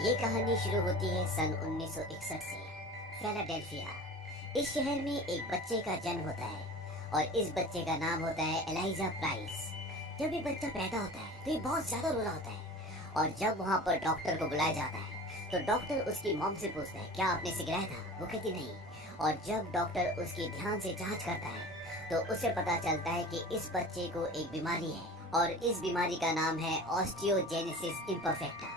ये कहानी शुरू होती है सन 1961 से फिलाडेल्फिया। इस शहर में एक बच्चे का जन्म होता है और इस बच्चे का नाम होता है एलाइजा प्राइस। जब ये बच्चा पैदा होता है तो ये बहुत ज्यादा रो रहा होता है और जब वहाँ पर डॉक्टर को बुलाया जाता है तो डॉक्टर उसकी मॉम से पूछता है, क्या आपने सिगरेट था? वो कहती नहीं। और जब डॉक्टर उसकी ध्यान से जांच करता है तो उसे पता चलता है कि इस बच्चे को एक बीमारी है और इस बीमारी का नाम है ऑस्टियोजेनेसिस इम्परफेक्टा।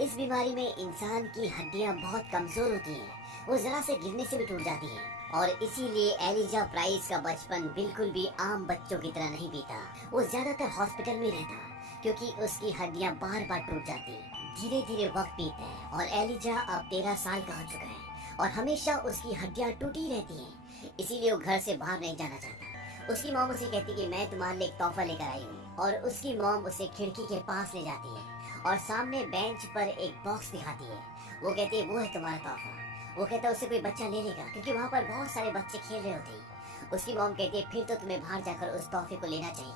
इस बीमारी में इंसान की हड्डियां बहुत कमजोर होती हैं, वो जरा से गिरने से भी टूट जाती हैं और इसीलिए एलिजा प्राइस का बचपन बिल्कुल भी आम बच्चों की तरह नहीं बीता। वो ज्यादातर हॉस्पिटल में रहता क्योंकि उसकी हड्डियां बार बार टूट जाती। धीरे धीरे वक्त बीतता है और एलिजा अब 13 साल का हो चुका है और हमेशा उसकी हड्डियां टूटी रहती हैं, इसीलिए वो घर से बाहर नहीं जाना चाहता। उसकी मॉम उसे कहती कि मैं तुम्हारे लिए एक तोहफा लेकर आई हूँ और उसकी मॉम उसे खिड़की के पास ले जाती है और सामने बेंच पर एक बॉक्स दिखाती है। वो कहती है वो है तुम्हारा तोहफा। वो कहता है उससे कोई बच्चा ले लेगा क्योंकि वहाँ पर बहुत सारे बच्चे खेल रहे होते हैं। उसकी मॉम कहती है फिर तो तुम्हें बाहर जाकर उस तोहफे को लेना चाहिए।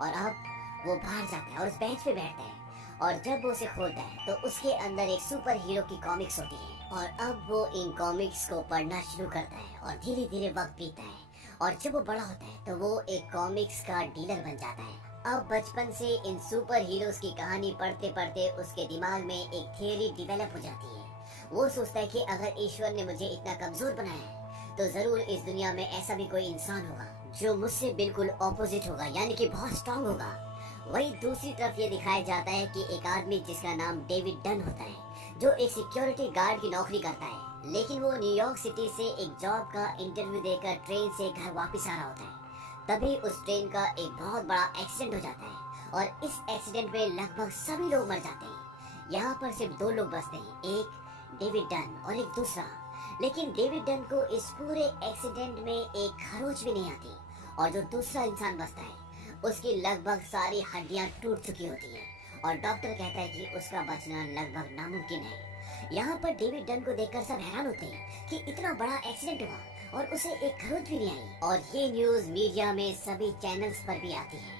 और अब वो बाहर जाता है और उस बेंच पे बैठता है और जब वो उसे खोलता है तो उसके अंदर एक सुपर हीरो की कॉमिक्स होती है और अब वो इन कॉमिक्स को पढ़ना शुरू करता है और धीरे धीरे वक्त बीतता है और जब वो बड़ा होता है तो वो एक कॉमिक्स का डीलर बन जाता है। अब बचपन से इन सुपर हीरोज की कहानी पढ़ते पढ़ते उसके दिमाग में एक थियरी डेवलप हो जाती है। वो सोचता है कि अगर ईश्वर ने मुझे इतना कमजोर बनाया है तो जरूर इस दुनिया में ऐसा भी कोई इंसान होगा जो मुझसे बिल्कुल ऑपोजिट होगा, यानी कि बहुत स्ट्रांग होगा। वही दूसरी तरफ ये दिखाया जाता है कि एक आदमी जिसका नाम डेविड डन होता है जो एक सिक्योरिटी गार्ड की नौकरी करता है, लेकिन वो न्यूयॉर्क सिटी से एक जॉब का इंटरव्यू देकर ट्रेन से घर वापस आ रहा होता है। तभी उस ट्रेन का एक बहुत बड़ा एक्सीडेंट हो जाता है और इस एक्सीडेंट में लगभग सभी लोग मर जाते हैं। यहाँ पर सिर्फ दो लोग बचते हैं, एक डेविड डन और एक दूसरा। लेकिन डेविड डन को इस पूरे एक्सीडेंट में एक खरोच भी नहीं आती और जो दूसरा इंसान बचता है उसकी लगभग सारी हड्डियां टूट चुकी होती हैं और डॉक्टर कहता है कि उसका बचना लगभग नामुमकिन है। यहाँ पर डेविड डन को देखकर सब हैरान होते हैं कि इतना बड़ा एक्सीडेंट हुआ और उसे एक खरोच भी नहीं आई और ये न्यूज मीडिया में सभी चैनल्स पर भी आती है।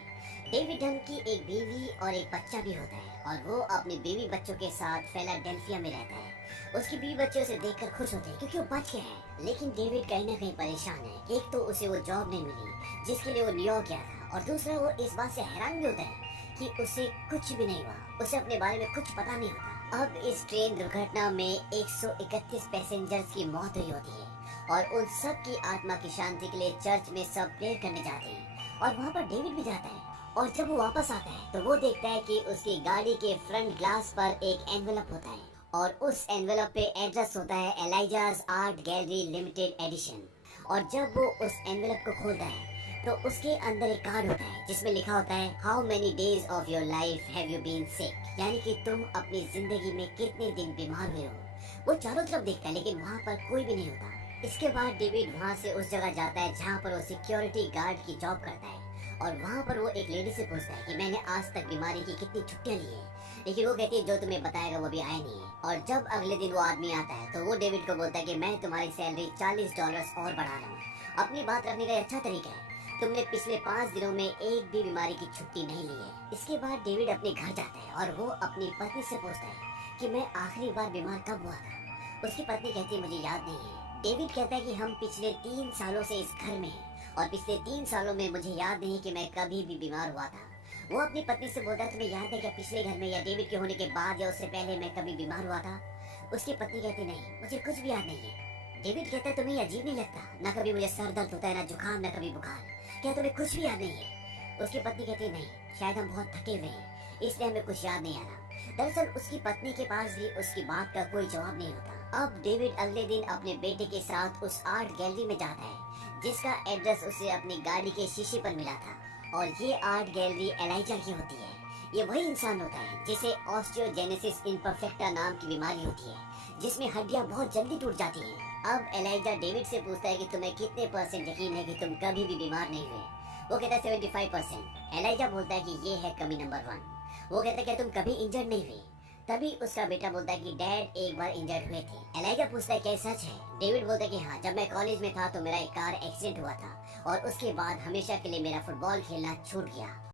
डेविड डन की एक बीवी और एक बच्चा भी होता है और वो अपने बीवी बच्चों के साथ फिलाडेल्फिया में रहता है। उसकी बीवी बच्चे उसे देखकर खुश होते हैं क्योंकि वो बच गया है, लेकिन डेविड कहीं न कहीं परेशान है। एक तो उसे वो जॉब नहीं मिली जिसके लिए वो न्यूयॉर्क गया था और दूसरा वो इस बात से हैरान भी होता है कि उसे कुछ भी नहीं हुआ, उसे अपने बारे में कुछ पता नहीं होता। अब इस ट्रेन दुर्घटना में 131 पैसेंजर्स की मौत हुई होती है और उन सब की आत्मा की शांति के लिए चर्च में सब प्रेयर करने जाते हैं और वहाँ पर डेविड भी जाता है। और जब वो वापस आता है तो वो देखता है कि उसकी गाड़ी के फ्रंट ग्लास पर एक एनवेलप होता है और उस एनवेलप पे एड्रेस होता है एलाइजास आर्ट गैलरी लिमिटेड एडिशन। और जब वो उस एनवेलप को खोलता है तो उसके अंदर एक कार्ड होता है जिसमें लिखा होता है how many days of your life have you been sick, यानी कि तुम अपनी जिंदगी में कितने दिन बीमार हुए हो। वो चारों तरफ देखता है लेकिन वहाँ पर कोई भी नहीं होता। इसके बाद डेविड वहाँ से उस जगह जाता है जहाँ पर वो सिक्योरिटी गार्ड की जॉब करता है और वहाँ पर वो एक लेडी से पूछता है कि मैंने आज तक बीमारी की कितनी छुट्टियाँ ली है, लेकिन वो कहती है जो तुम्हें बताएगा वो भी आया नहीं है। और जब अगले दिन वो आदमी आता है तो वो डेविड को बोलता है कि मैं तुम्हारी सैलरी $40 और बढ़ा रहा हूँ। अपनी बात रखने का अच्छा तरीका है, तुमने पिछले 5 दिनों में एक भी बीमारी की छुट्टी नहीं ली है। इसके बाद डेविड अपने घर जाता है और वो अपनी पत्नी से पूछता है कि मैं आखिरी बार बीमार कब हुआ था। उसकी पत्नी कहती है मुझे याद नहीं है। डेविड कहता है कि हम पिछले 3 सालों से इस घर में हैं और पिछले 3 सालों में मुझे याद नहीं कि मैं कभी भी बीमार हुआ था। वो अपनी पत्नी से बोलता है तुम्हें याद है क्या पिछले घर में या डेविड के होने के बाद या उससे पहले मैं कभी बीमार हुआ था? उसकी पत्नी कहती नहीं, मुझे कुछ भी याद नहीं है। डेविड कहता है तुम्हें अजीब नहीं लगता, ना कभी मुझे सर दर्द होता है ना जुकाम ना कभी बुखार, क्या तुम्हें कुछ भी याद नहीं है? उसकी पत्नी कहती है नहीं, शायद हम बहुत थके हुए हैं इसलिए हमें कुछ याद नहीं आ रहा। दरअसल उसकी पत्नी के पास भी उसकी बात का कोई जवाब नहीं होता। अब डेविड अगले दिन अपने बेटे के साथ उस आर्ट गैलरी में जाता है जिसका एड्रेस उसे अपनी गाड़ी के शीशे पर मिला था और ये आर्ट गैलरी एलाइजा की होती है। ये वही इंसान होता है जिसे ऑस्टियोजेनेसिस इम्परफेक्टा नाम की बीमारी होती है जिसमें हड्डियां बहुत जल्दी टूट जाती हैं। अब एलाइजा डेविड से पूछता है कि तुम्हें कितने % यकीन है कि तुम कभी भी बीमार नहीं हुए? वो कहता है 75%। एलाइजा बोलता है कि ये है कमी नंबर 1। वो कहता है क्या तुम कभी इंजर्ड नहीं हुए? तभी उसका बेटा बोलता है कि डैड एक बार इंजर्ड हुए थे। एलाइजा पूछता है क्या सच है? डेविड बोलता है कि हाँ, जब मैं कॉलेज में था तो मेरा एक कार एक्सीडेंट हुआ था और उसके बाद हमेशा के लिए मेरा फुटबॉल खेलना छूट गया।